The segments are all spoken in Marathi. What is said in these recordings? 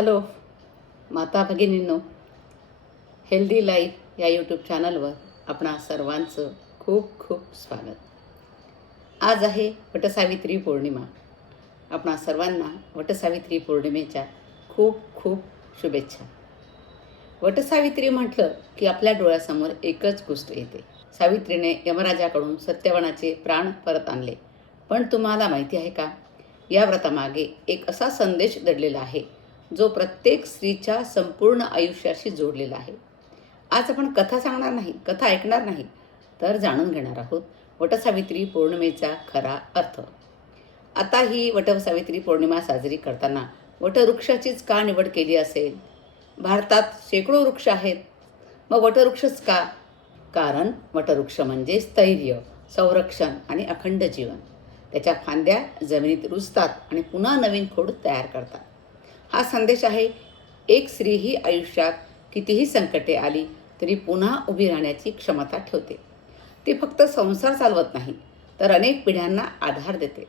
हॅलो माता भगिनींनो, हेल्दी लाईफ या यूट्यूब चॅनलवर आपणा सर्वांचं खूप खूप स्वागत. आज आहे वटसावित्री पौर्णिमा. आपणा सर्वांना वटसावित्री पौर्णिमेच्या खूप खूप शुभेच्छा. वटसावित्री म्हटलं की आपल्या डोळ्यासमोर एकच गोष्ट येते. सावित्रीने यमराजाकडून सत्यवानाचे प्राण परत आणले. पण तुम्हाला माहिती आहे का, या व्रतामागे एक असा संदेश दडलेला आहे जो प्रत्येक स्त्रीच्या संपूर्ण आयुष्याशी जोडलेला आहे. आज आपण कथा ऐकणार नाही, तर जाणून घेणार आहोत वटसावित्री पौर्णिमेचा खरा अर्थ. आता ही वटसावित्री पौर्णिमा साजरी करताना वटवृक्षाचीच का निवड केली असेल? भारतात शेकडो वृक्ष आहेत, मग वटवृक्षच का? कारण वटवृक्ष म्हणजे स्थैर्य, संरक्षण आणि अखंड जीवन. त्याच्या फांद्या जमिनीत रुजतात आणि पुन्हा नवीन खोड तयार करतात. हा संदेश आहे, एक स्त्री ही आयुष्यात कितीही संकटे आली तरी पुन्हा उभी राहण्याची क्षमता ठेवते. ती फक्त संसार चालवत नाही, तर अनेक पिढ्यांना आधार देते.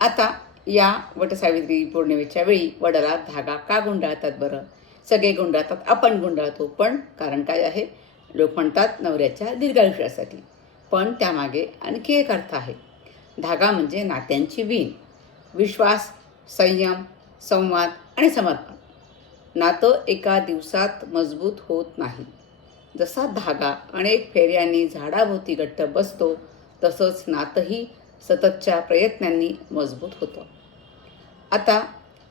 आता या वटसावित्री पौर्णिमेच्या वेळी वडाला धागा का गुंडाळतात बरं? सगळे गुंडाळतात, आपण गुंडाळतो, पण कारण काय आहे? लोक म्हणतात नवऱ्याच्या दीर्घायुष्यासाठी, पण त्यामागे आणखी एक अर्थ आहे. धागा म्हणजे नात्यांची वीण, विश्वास, संयम, संवाद आणि समर्पण. नातं एका दिवसात मजबूत होत नाही. जसा धागा अनेक फेऱ्यांनी झाडाभोवती घट्ट बसतो, तसंच नातंही सततच्या प्रयत्नांनी मजबूत होतं. आता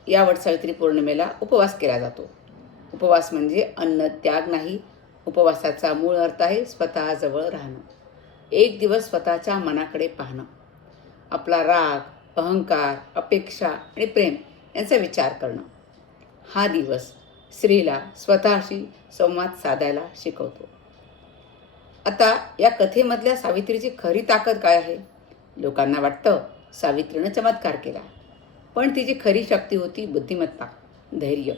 या वटसावित्री पौर्णिमेला उपवास केला जातो. उपवास म्हणजे अन्न त्याग नाही. उपवासाचा मूळ अर्थ आहे स्वतःजवळ राहणं. एक दिवस स्वतःच्या मनाकडे पाहणं. आपला राग, अहंकार, अपेक्षा आणि प्रेम यांचा विचार करणं. हा दिवस स्त्रीला स्वतःशी संवाद साधायला शिकवतो. आता या कथेमधल्या सावित्रीची खरी ताकद काय आहे? लोकांना वाटतं सावित्रीनं चमत्कार केला, पण तिची खरी शक्ती होती बुद्धिमत्ता, धैर्य,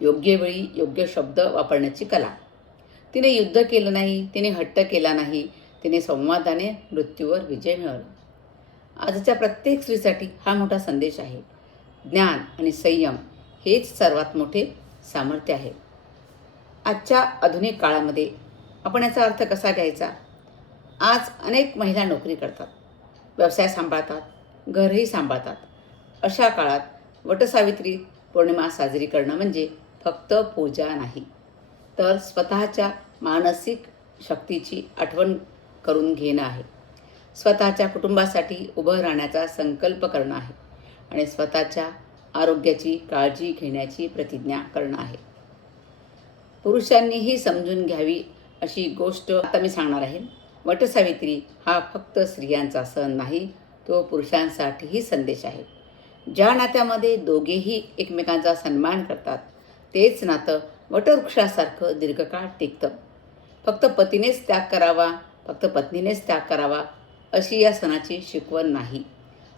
योग्य वेळी योग्य शब्द वापरण्याची कला. तिने युद्ध केलं नाही, तिने हट्ट केला नाही, तिने संवादाने मृत्यूवर विजय मिळवला. आजच्या प्रत्येक स्त्रीसाठी हा मोठा संदेश आहे. ज्ञान आणि संयम हेच सर्वात मोठे सामर्थ्य आहे. आजच्या आधुनिक काळामध्ये आपण याचा अर्थ कसा घ्यायचा? आज अनेक महिला नोकरी करतात, व्यवसाय सांभाळतात, घरही सांभाळतात. अशा काळात वटसावित्री पौर्णिमा साजरी करणं म्हणजे फक्त पूजा नाही, तर स्वतःच्या मानसिक शक्तीची आठवण करून घेणं आहे. स्वतःच्या कुटुंबासाठी उभं राहण्याचा संकल्प करणं आहे आणि स्वतःच्या आरोग्याची काळजी घेण्याची प्रतिज्ञा करणं आहे. पुरुषांनीही समजून घ्यावी अशी गोष्ट आता मी सांगणार आहे. वटसावित्री हा फक्त स्त्रियांचा सण नाही, तो पुरुषांसाठीही संदेश आहे. ज्या नात्यामध्ये दोघेही एकमेकांचा सन्मान करतात, तेच नातं वटवृक्षासारखं दीर्घकाळ टिकतं. फक्त पतीनेच त्याग करावा, फक्त पत्नीनेच त्याग करावा अशी या सणाची शिकवण नाही,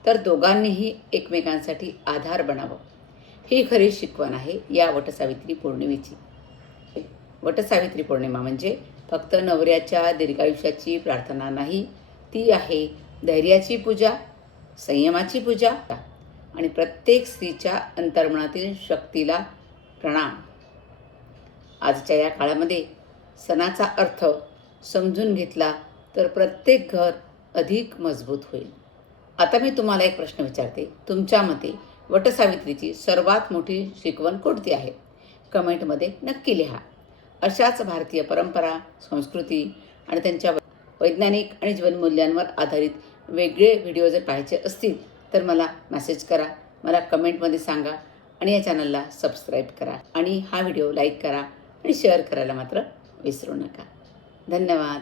तर दोघांनीही एकमेकांसाठी आधार बनावं, ही खरी शिकवण आहे या वटसावित्री पौर्णिमेची. वटसावित्री पौर्णिमा म्हणजे फक्त नवऱ्याच्या दीर्घायुष्याची प्रार्थना नाही, ती आहे धैर्याची पूजा, संयमाची पूजा आणि प्रत्येक स्त्रीच्या अंतर्मनातील शक्तीला प्रणाम. आजच्या या काळामध्ये सणाचा अर्थ समजून घेतला तर प्रत्येक घर अधिक मजबूत होईल. आता मी तुम्हाला एक प्रश्न विचारते. तुमच्या मते वटसावित्रीची सर्वात मोठी शिकवण कोणती आहे? कमेंटमध्ये नक्की लिहा. अशाच भारतीय परंपरा, संस्कृती आणि त्यांच्या वैज्ञानिक आणि जीवनमूल्यांवर आधारित वेगळे व्हिडिओ जर पाहायचे असतील तर मला मेसेज करा, मला कमेंटमध्ये सांगा आणि या चॅनलला सबस्क्राईब करा आणि हा व्हिडिओ लाईक करा आणि शेअर करायला मात्र विसरू नका. धन्यवाद.